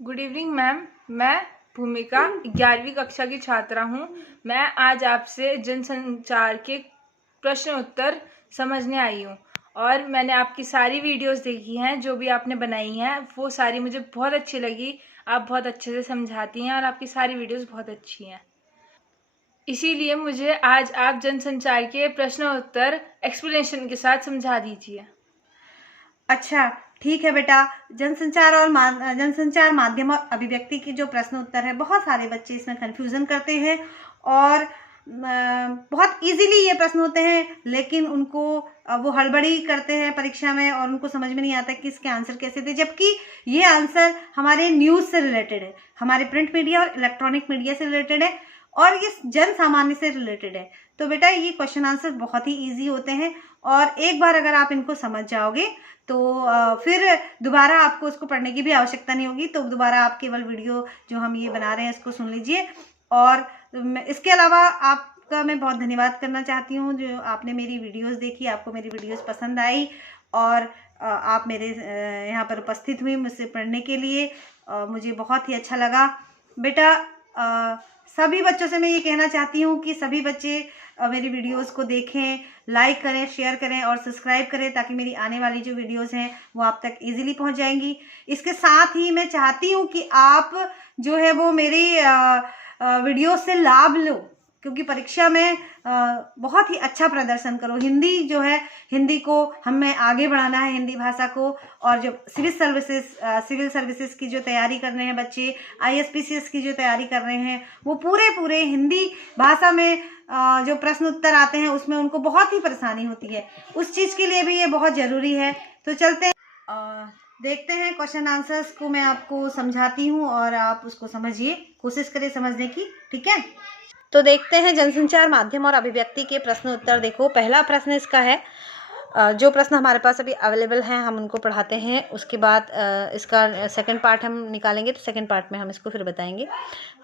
Good evening ma'am. मैं भूमिका 11वीं कक्षा की छात्रा हूँ। मैं आज आपसे जनसंचार के प्रश्न उत्तर समझने आई हूँ और मैंने आपकी सारी वीडियोस देखी हैं। जो भी आपने बनाई हैं वो सारी मुझे बहुत अच्छी लगी। आप बहुत अच्छे से समझाती हैं और आपकी सारी वीडियोस बहुत अच्छी हैं। इसीलिए मुझे आज आप जनसंचार के प्रश्न उत्तर एक्सप्लेनेशन के साथ समझा दीजिए। अच्छा, ठीक है बेटा। जनसंचार माध्यम और अभिव्यक्ति की जो प्रश्न उत्तर है, बहुत सारे बच्चे इसमें कंफ्यूजन करते हैं और बहुत इजीली ये प्रश्न होते हैं, लेकिन उनको वो हड़बड़ी करते हैं परीक्षा में और उनको समझ में नहीं आता कि इसके आंसर कैसे थे, जबकि ये आंसर हमारे न्यूज़ से रिलेटेड है, हमारे प्रिंट मीडिया और इलेक्ट्रॉनिक मीडिया से रिलेटेड है और ये जन सामान्य से रिलेटेड है। तो बेटा ये क्वेश्चन आंसर बहुत ही ईजी होते हैं और एक बार अगर आप इनको समझ जाओगे तो फिर दोबारा आपको उसको पढ़ने की भी आवश्यकता नहीं होगी। तो दोबारा आप केवल वीडियो जो हम ये बना रहे हैं इसको सुन लीजिए। और इसके अलावा आपका मैं बहुत धन्यवाद करना चाहती हूँ जो आपने मेरी वीडियोस देखी, आपको मेरी वीडियोस पसंद आई और आप मेरे यहाँ पर उपस्थित हुई मुझसे पढ़ने के लिए। मुझे बहुत ही अच्छा लगा। बेटा सभी बच्चों से मैं ये कहना चाहती हूँ कि सभी बच्चे मेरी वीडियोस को देखें, लाइक करें, शेयर करें और सब्सक्राइब करें, ताकि मेरी आने वाली जो वीडियोस हैं वो आप तक इजीली पहुंच जाएंगी। इसके साथ ही मैं चाहती हूँ कि आप जो है वो मेरी वीडियोस से लाभ लो, क्योंकि परीक्षा में बहुत ही अच्छा प्रदर्शन करो। हिंदी जो है, हिंदी को हमें आगे बढ़ाना है, हिंदी भाषा को। और जो सिविल सर्विसेज की जो तैयारी कर रहे हैं बच्चे, ISPCS की जो तैयारी कर रहे हैं, वो पूरे हिंदी भाषा में जो प्रश्न उत्तर आते हैं उसमें उनको बहुत ही परेशानी होती है। उस चीज़ के लिए भी ये बहुत ज़रूरी है। तो चलते हैं, देखते हैं क्वेश्चन आंसर्स को मैं आपको समझाती हूँ और आप उसको समझिए, कोशिश करें समझने की। ठीक है, तो देखते हैं जनसंचार माध्यम और अभिव्यक्ति के प्रश्न उत्तर। देखो, पहला प्रश्न इसका है, जो प्रश्न हमारे पास अभी अवेलेबल हैं हम उनको पढ़ाते हैं, उसके बाद इसका सेकंड पार्ट हम निकालेंगे, तो सेकंड पार्ट में हम इसको फिर बताएंगे।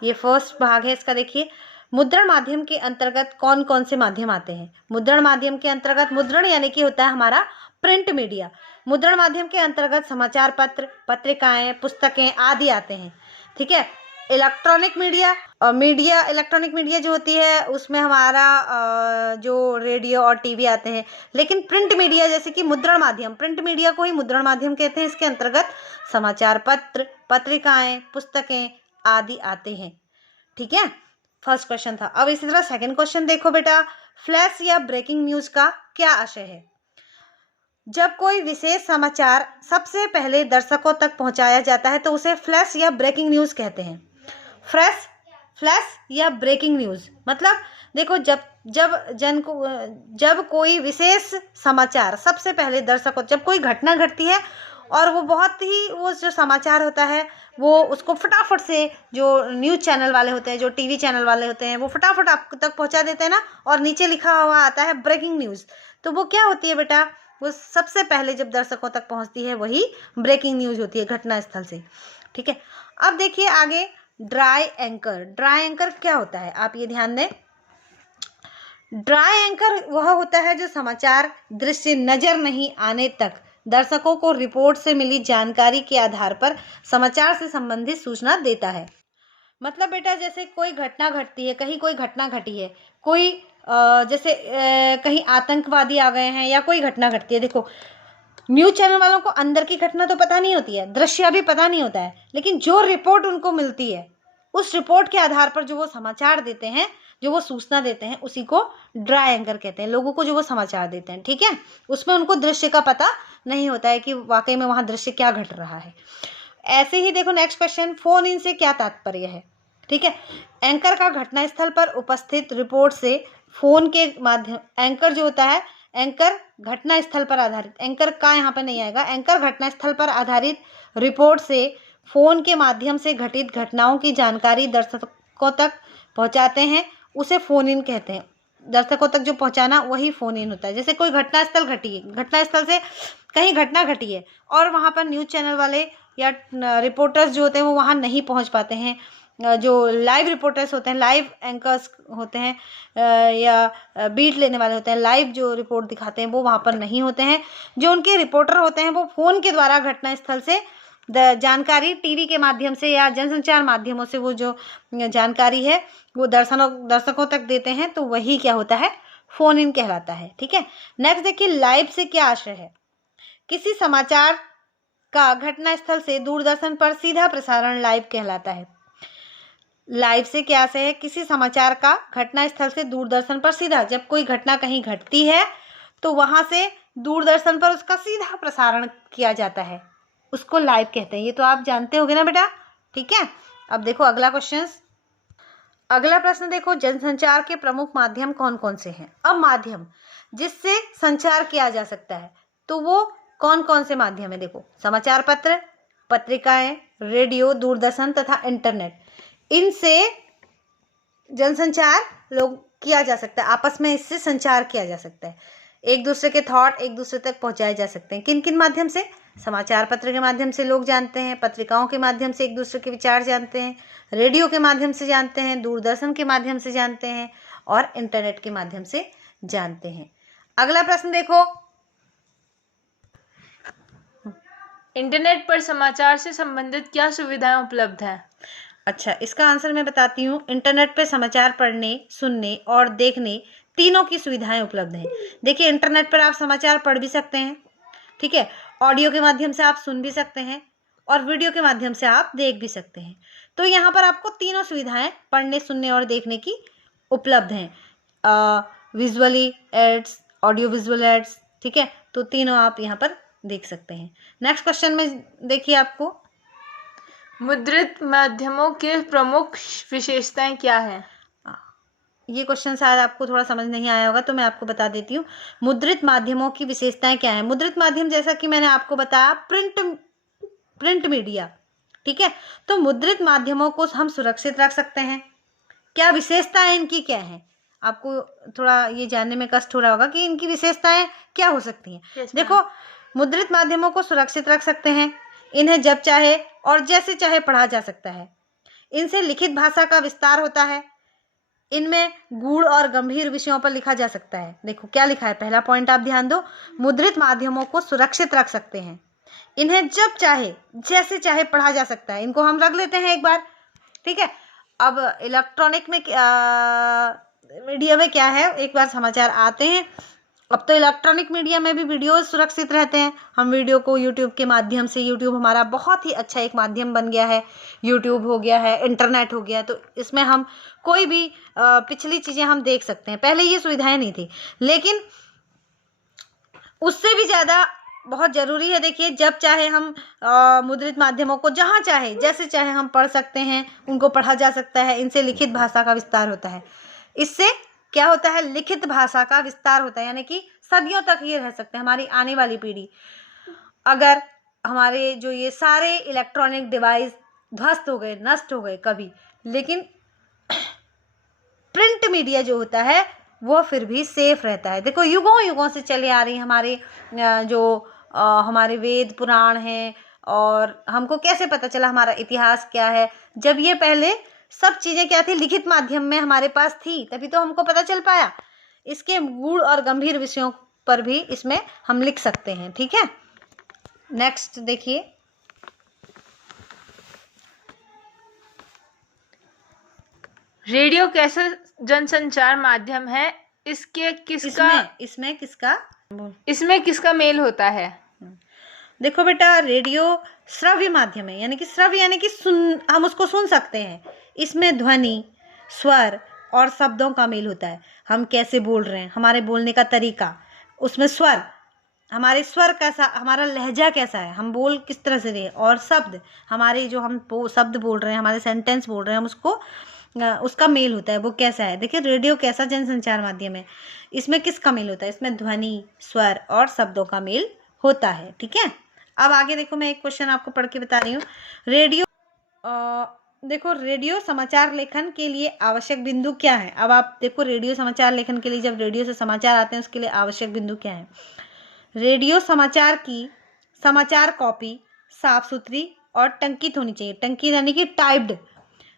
ये फर्स्ट भाग है इसका। देखिए, मुद्रण माध्यम के अंतर्गत कौन कौन से माध्यम आते हैं। मुद्रण माध्यम के अंतर्गत मुद्रण यानी कि होता है हमारा प्रिंट मीडिया। मुद्रण माध्यम के अंतर्गत समाचार पत्र, पत्रिकाएं, पुस्तकें आदि आते हैं। ठीक है। इलेक्ट्रॉनिक मीडिया जो होती है उसमें हमारा जो रेडियो और टीवी आते हैं। लेकिन प्रिंट मीडिया जैसे कि मुद्रण माध्यम, प्रिंट मीडिया को ही मुद्रण माध्यम कहते हैं। इसके अंतर्गत समाचार पत्र, पत्रिकाएं, पुस्तकें आदि आते हैं। ठीक है, फर्स्ट क्वेश्चन था। अब इसी तरह सेकंड क्वेश्चन देखो बेटा, फ्लैश या ब्रेकिंग न्यूज का क्या आशय है। जब कोई विशेष समाचार सबसे पहले दर्शकों तक पहुंचाया जाता है तो उसे फ्लैश या ब्रेकिंग न्यूज कहते हैं। फ्लैश या ब्रेकिंग न्यूज मतलब देखो, जब कोई विशेष समाचार सबसे पहले दर्शकों, जब कोई घटना घटती है और वो बहुत ही, वो जो समाचार होता है वो उसको फटाफट से जो न्यूज़ चैनल वाले होते हैं, जो टीवी चैनल वाले होते हैं, वो फटाफट आप तक पहुंचा देते हैं ना, और नीचे लिखा हुआ आता है ब्रेकिंग न्यूज़। तो वो क्या होती है बेटा, वो सबसे पहले जब दर्शकों तक पहुंचती है वही ब्रेकिंग न्यूज़ होती है, घटना स्थल से। ठीक है, अब देखिए आगे, ड्राई एंकर क्या होता है, आप ये ध्यान दें। ड्राई एंकर वह होता है जो समाचार दृश्य नजर नहीं आने तक दर्शकों को रिपोर्ट से मिली जानकारी के आधार पर समाचार से संबंधित सूचना देता है। मतलब बेटा, जैसे कोई घटना घटती है, कहीं कोई घटना घटी है, कोई जैसे कहीं आतंकवादी आ गए हैं या कोई घटना घटती है। देखो, न्यूज़ चैनल वालों को अंदर की घटना तो पता नहीं होती है, दृश्य भी पता नहीं होता है, लेकिन जो रिपोर्ट उनको मिलती है उस रिपोर्ट के आधार पर जो वो समाचार देते हैं, जो वो सूचना देते हैं, उसी को ड्राई एंकर कहते हैं। लोगों को जो वो समाचार देते हैं, ठीक है, उसमें उनको दृश्य का पता नहीं होता है कि वाकई में वहाँ दृश्य क्या घट रहा है। ऐसे ही देखो नेक्स्ट क्वेश्चन, फोन इन से क्या तात्पर्य है। ठीक है, एंकर का घटनास्थल पर उपस्थित रिपोर्ट से फोन के माध्यम, एंकर जो होता है, एंकर घटना स्थल पर आधारित, एंकर का यहाँ पे नहीं आएगा, एंकर घटना स्थल पर आधारित रिपोर्ट से फोन के माध्यम से घटित घटनाओं की जानकारी दर्शकों तक पहुंचाते हैं, उसे फोन इन कहते हैं। दर्शकों तक जो पहुंचाना वही फोन इन होता है। जैसे कोई घटनास्थल घटी है, घटनास्थल से कहीं घटना घटी है और वहाँ पर न्यूज़ चैनल वाले या रिपोर्टर्स जो होते हैं वो वहाँ नहीं पहुँच पाते हैं, जो लाइव रिपोर्टर्स होते हैं, लाइव एंकर्स होते हैं या बीट लेने वाले होते हैं, लाइव जो रिपोर्ट दिखाते हैं वो वहाँ पर नहीं होते हैं। जो उनके रिपोर्टर होते हैं वो फ़ोन के द्वारा घटनास्थल से जानकारी टीवी के माध्यम से या जनसंचार माध्यमों से वो जो जानकारी है वो दर्शकों तक देते हैं, तो वही क्या होता है, फोन इन कहलाता है। ठीक है, नेक्स्ट देखिए, लाइव से क्या आशय है। किसी समाचार का घटना स्थल से दूरदर्शन पर सीधा प्रसारण लाइव कहलाता है। लाइव से क्या आशय है, किसी समाचार का घटना स्थल से दूरदर्शन पर सीधा, जब कोई घटना कहीं घटती है तो वहां से दूरदर्शन पर उसका सीधा प्रसारण किया जाता है, उसको लाइव कहते हैं। ये तो आप जानते होंगे ना बेटा। ठीक है, अब देखो अगला क्वेश्चन, अगला प्रश्न देखो, जनसंचार के प्रमुख माध्यम कौन कौन से हैं। अब माध्यम जिससे संचार किया जा सकता है तो वो कौन कौन से माध्यम है, देखो समाचार पत्र, पत्रिकाएं, रेडियो, दूरदर्शन तथा इंटरनेट। इनसे जनसंचार लोग किया जा सकता है, आपस में इससे संचार किया जा सकता है, एक दूसरे के थॉट एक दूसरे तक पहुंचाए जा सकते हैं। किन किन माध्यम से, समाचार पत्र के माध्यम से लोग जानते हैं, पत्रिकाओं के माध्यम से एक दूसरे के विचार जानते हैं, रेडियो के माध्यम से जानते हैं, दूरदर्शन के माध्यम से जानते हैं और इंटरनेट के माध्यम से जानते हैं। अगला प्रश्न देखो, इंटरनेट पर समाचार से संबंधित क्या सुविधाएं उपलब्ध हैं? अच्छा, इसका आंसर मैं बताती हूँ। इंटरनेट पे समाचार पढ़ने, सुनने और देखने तीनों की सुविधाएं उपलब्ध हैं। देखिए, इंटरनेट पर आप समाचार पढ़ भी सकते हैं, ठीक है, ऑडियो के माध्यम से आप सुन भी सकते हैं और वीडियो के माध्यम से आप देख भी सकते हैं। तो यहाँ पर आपको तीनों सुविधाएं पढ़ने, सुनने और देखने की उपलब्ध हैं। Visually aids, audio visual aids, ठीक है, तो तीनों आप यहाँ पर देख सकते हैं। नेक्स्ट क्वेश्चन में देखिए, आपको मुद्रित माध्यमों के प्रमुख विशेषताएं क्या हैं? ये क्वेश्चन शायद आपको थोड़ा समझ नहीं आया होगा, तो मैं आपको बता देती हूँ। मुद्रित माध्यमों की विशेषताएं क्या है। मुद्रित माध्यम जैसा कि मैंने आपको बताया, प्रिंट मीडिया, ठीक है, तो मुद्रित माध्यमों को हम सुरक्षित रख सकते हैं। क्या विशेषताएं इनकी क्या है, आपको थोड़ा ये जानने में कष्ट हो रहा होगा कि इनकी विशेषताएं क्या हो सकती हैं। देखो, मुद्रित माध्यमों को सुरक्षित रख सकते हैं, इन्हें जब चाहे और जैसे चाहे पढ़ा जा सकता है, इनसे लिखित भाषा का विस्तार होता है, इनमें गूढ़ और गंभीर विषयों पर लिखा जा सकता है। देखो क्या लिखा है, पहला पॉइंट आप ध्यान दो, मुद्रित माध्यमों को सुरक्षित रख सकते हैं, इन्हें जब चाहे जैसे चाहे पढ़ा जा सकता है। इनको हम रख लेते हैं एक बार, ठीक है। अब इलेक्ट्रॉनिक में मीडिया में क्या है, एक बार समाचार आते हैं, अब तो इलेक्ट्रॉनिक मीडिया में भी वीडियो सुरक्षित रहते हैं। हम वीडियो को यूट्यूब के माध्यम से, यूट्यूब हमारा बहुत ही अच्छा एक माध्यम बन गया है, यूट्यूब हो गया है, इंटरनेट हो गया है, तो इसमें हम कोई भी पिछली चीज़ें हम देख सकते हैं। पहले ये सुविधाएं नहीं थी, लेकिन उससे भी ज़्यादा बहुत ज़रूरी है। देखिए, जब चाहे हम मुद्रित माध्यमों को जहाँ चाहे जैसे चाहे हम पढ़ सकते हैं, उनको पढ़ा जा सकता है। इनसे लिखित भाषा का विस्तार होता है। इससे क्या होता है, लिखित भाषा का विस्तार होता है, यानी कि सदियों तक ये रह सकते हैं। हमारी आने वाली पीढ़ी, अगर हमारे जो ये सारे इलेक्ट्रॉनिक डिवाइस ध्वस्त हो गए, नष्ट हो गए कभी, लेकिन प्रिंट मीडिया जो होता है वो फिर भी सेफ रहता है। देखो, युगों युगों से चले आ रही हमारे हमारे वेद पुराण हैं, और हमको कैसे पता चला हमारा इतिहास क्या है, जब ये पहले सब चीज़ें क्या थी, लिखित माध्यम में हमारे पास थी, तभी तो हमको पता चल पाया। इसके गूढ़ और गंभीर विषयों पर भी इसमें हम लिख सकते हैं, ठीक है। नेक्स्ट देखिए, रेडियो कैसा जनसंचार माध्यम है, इसमें किसका मेल होता है? देखो बेटा, रेडियो श्रव्य माध्यम है, यानी कि श्रव्य यानी कि हम उसको सुन सकते हैं। इसमें ध्वनि, स्वर और शब्दों का मेल होता है। हम कैसे बोल रहे हैं, हमारे बोलने का तरीका, उसमें स्वर, हमारे स्वर कैसा, हमारा लहजा कैसा है, हम बोल किस तरह से रहे हैं, और शब्द, हमारे जो हम शब्द बोल रहे हैं, हमारे सेंटेंस बोल रहे हैं, हम उसको उसका मेल होता है, वो कैसा है। देखिए, रेडियो कैसा जनसंचार माध्यम है, इसमें किसका मेल होता है, इसमें ध्वनि, स्वर और शब्दों का मेल होता है, ठीक है। अब आगे देखो, मैं एक क्वेश्चन आपको पढ़ के बता रही हूँ। देखो, रेडियो समाचार लेखन के लिए आवश्यक बिंदु क्या है। अब आप देखो, रेडियो समाचार लेखन के लिए, जब रेडियो से समाचार आते हैं, उसके लिए आवश्यक बिंदु क्या है। रेडियो समाचार की समाचार कॉपी साफ सुथरी और टंकित होनी चाहिए। टंकित यानी कि टाइप्ड।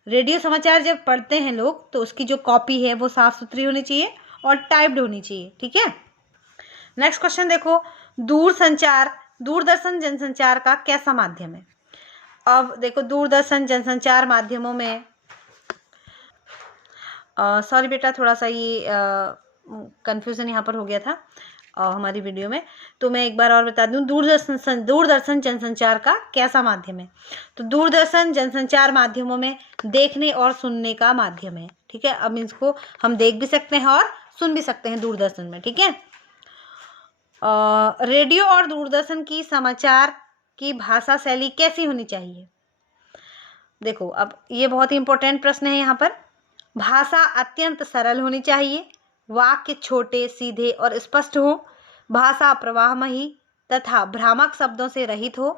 रेडियो समाचार जब पढ़ते हैं लोग, तो उसकी जो कॉपी है वो साफ सुथरी होनी चाहिए और टाइप्ड होनी चाहिए, ठीक है। नेक्स्ट क्वेश्चन देखो, दूरदर्शन जनसंचार का कैसा माध्यम है। अब देखो दूरदर्शन जनसंचार माध्यमों में, सॉरी बेटा थोड़ा सा ये कंफ्यूजन यहाँ पर हो गया था हमारी वीडियो में, तो मैं एक बार और बता दूं दूरदर्शन जनसंचार का कैसा माध्यम है। तो दूरदर्शन जनसंचार माध्यमों में देखने और सुनने का माध्यम है, ठीक है। अब इसको हम देख भी सकते हैं और सुन भी सकते हैं दूरदर्शन में, ठीक है। रेडियो और दूरदर्शन की समाचार की भाषा शैली कैसी होनी चाहिए। देखो अब ये बहुत ही इंपॉर्टेंट प्रश्न है यहाँ पर। भाषा अत्यंत सरल होनी चाहिए, वाक्य छोटे सीधे और स्पष्ट हो, भाषा प्रवाहमयी तथा भ्रामक शब्दों से रहित हो,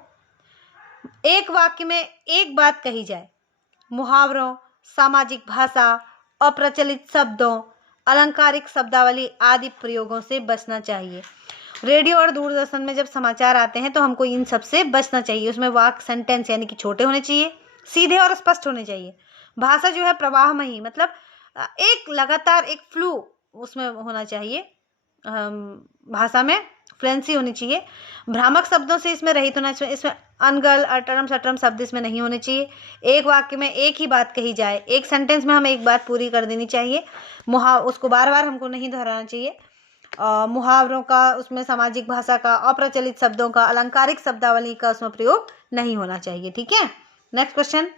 एक वाक्य में एक बात कही जाए, मुहावरों, सामाजिक भाषा, अप्रचलित शब्दों, अलंकारिक शब्दावली आदि प्रयोगों से बचना चाहिए। रेडियो और दूरदर्शन में जब समाचार आते हैं तो हमको इन सब से बचना चाहिए। उसमें वाक्य सेंटेंस यानी कि छोटे होने चाहिए, सीधे और स्पष्ट होने चाहिए। भाषा जो है प्रवाहमयी, मतलब एक लगातार एक फ्लो उसमें होना चाहिए, भाषा में फ्लुएंसी होनी चाहिए। भ्रामक शब्दों से इसमें रहित होना चाहिए। इसमें अनगल अटरम सटरम शब्द इसमें नहीं होने चाहिए। एक वाक्य में एक ही बात कही जाए, एक सेंटेंस में हमें एक बात पूरी कर देनी चाहिए। उसको बार बार हमको नहीं दोहराना चाहिए। मुहावरों का, उसमें सामाजिक भाषा का, अप्रचलित शब्दों का, अलंकारिक शब्दावली का उसमें प्रयोग नहीं होना चाहिए, ठीक है। नेक्स्ट क्वेश्चन,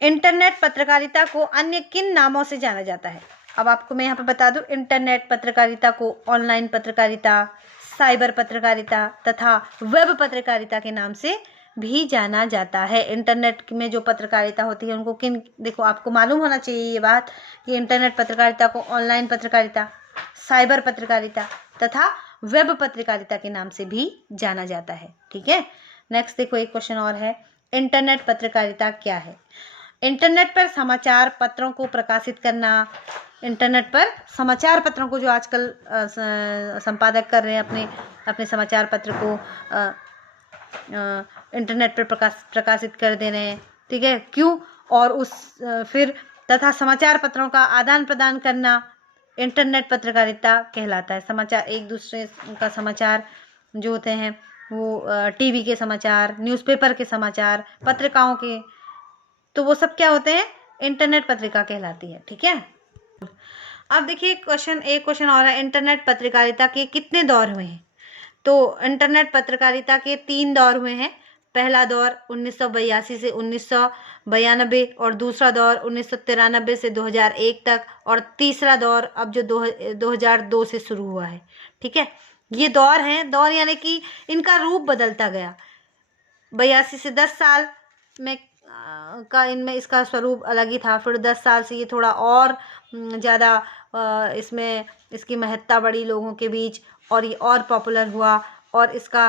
इंटरनेट पत्रकारिता को अन्य किन नामों से जाना जाता है। अब आपको मैं यहाँ पे बता दूं, इंटरनेट पत्रकारिता को ऑनलाइन पत्रकारिता, साइबर पत्रकारिता तथा वेब पत्रकारिता के नाम से भी जाना जाता है। इंटरनेट में जो पत्रकारिता होती है उनको किन, देखो आपको मालूम होना चाहिए ये बात कि इंटरनेट पत्रकारिता को ऑनलाइन पत्रकारिता, साइबर पत्रकारिता तथा वेब पत्रकारिता के नाम से भी जाना जाता है, ठीक है। नेक्स्ट देखो एक क्वेश्चन और है, इंटरनेट पत्रकारिता क्या है। इंटरनेट पर समाचार पत्रों को प्रकाशित करना, इंटरनेट पर समाचार पत्रों को जो आजकल संपादक कर रहे हैं अपने समाचार पत्र को इंटरनेट पर प्रकाशित कर दे रहे हैं, ठीक है। क्यों, और फिर तथा समाचार पत्रों का आदान प्रदान करना इंटरनेट पत्रकारिता कहलाता है। समाचार, एक दूसरे का समाचार जो होते हैं वो टीवी के समाचार, न्यूज़पेपर के समाचार, पत्रिकाओं के, तो वो सब क्या होते हैं, इंटरनेट पत्रिका कहलाती है, ठीक है। अब देखिए एक क्वेश्चन और है, इंटरनेट पत्रकारिता के कितने दौर हुए हैं। तो इंटरनेट पत्रकारिता के 3 दौर हुए हैं। पहला दौर 1982 से 1992 और दूसरा दौर 1993 से 2001 तक, और तीसरा दौर अब जो 2002 से शुरू हुआ है, ठीक है। ये दौर हैं, दौर यानी कि इनका रूप बदलता गया। 82 से 10 साल में का इनमें इसका स्वरूप अलग ही था। फिर 10 साल से ये थोड़ा और ज़्यादा इसमें इसकी महत्ता बढ़ी लोगों के बीच, और ये और पॉपुलर हुआ और इसका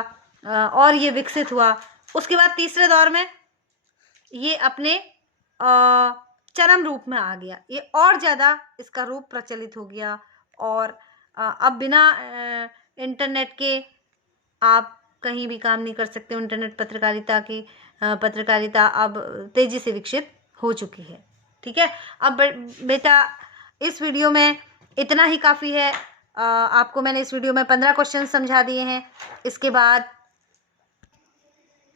और ये विकसित हुआ। उसके बाद तीसरे दौर में ये अपने चरम रूप में आ गया, ये और ज़्यादा इसका रूप प्रचलित हो गया, और अब बिना इंटरनेट के आप कहीं भी काम नहीं कर सकते। इंटरनेट पत्रकारिता अब तेज़ी से विकसित हो चुकी है, ठीक है। अब बेटा इस वीडियो में इतना ही काफ़ी है। आपको मैंने इस वीडियो में 15 क्वेश्चन समझा दिए हैं। इसके बाद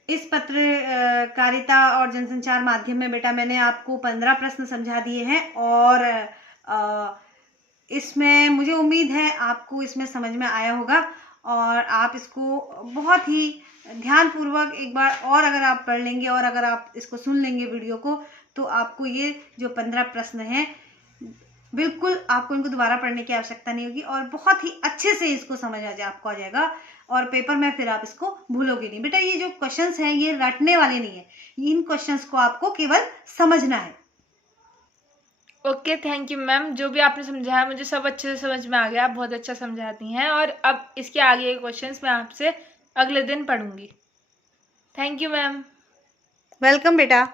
इस पत्रकारिता और जनसंचार माध्यम में बेटा मैंने आपको 15 प्रश्न समझा दिए हैं, और इसमें मुझे उम्मीद है आपको इसमें समझ में आया होगा, और आप इसको बहुत ही ध्यानपूर्वक एक बार और अगर आप पढ़ लेंगे और अगर आप इसको सुन लेंगे वीडियो को, तो आपको ये जो 15 प्रश्न हैं बिल्कुल आपको इनको दोबारा पढ़ने की आवश्यकता नहीं होगी, और बहुत ही अच्छे से इसको समझ आपको आ जाएगा, और पेपर में फिर आप इसको भूलोगे नहीं। बेटा ये जो क्वेश्चंस हैं ये रटने वाले नहीं है, इन क्वेश्चंस को आपको केवल समझना है। Okay, thank you ma'am. जो भी आपने समझाया मुझे सब अच्छे से समझ में आ गया, आप बहुत अच्छा समझाती हैं, और अब इसके आगे के क्वेश्चंस मैं आपसे अगले दिन पढ़ूंगी। Thank you ma'am. वेलकम बेटा।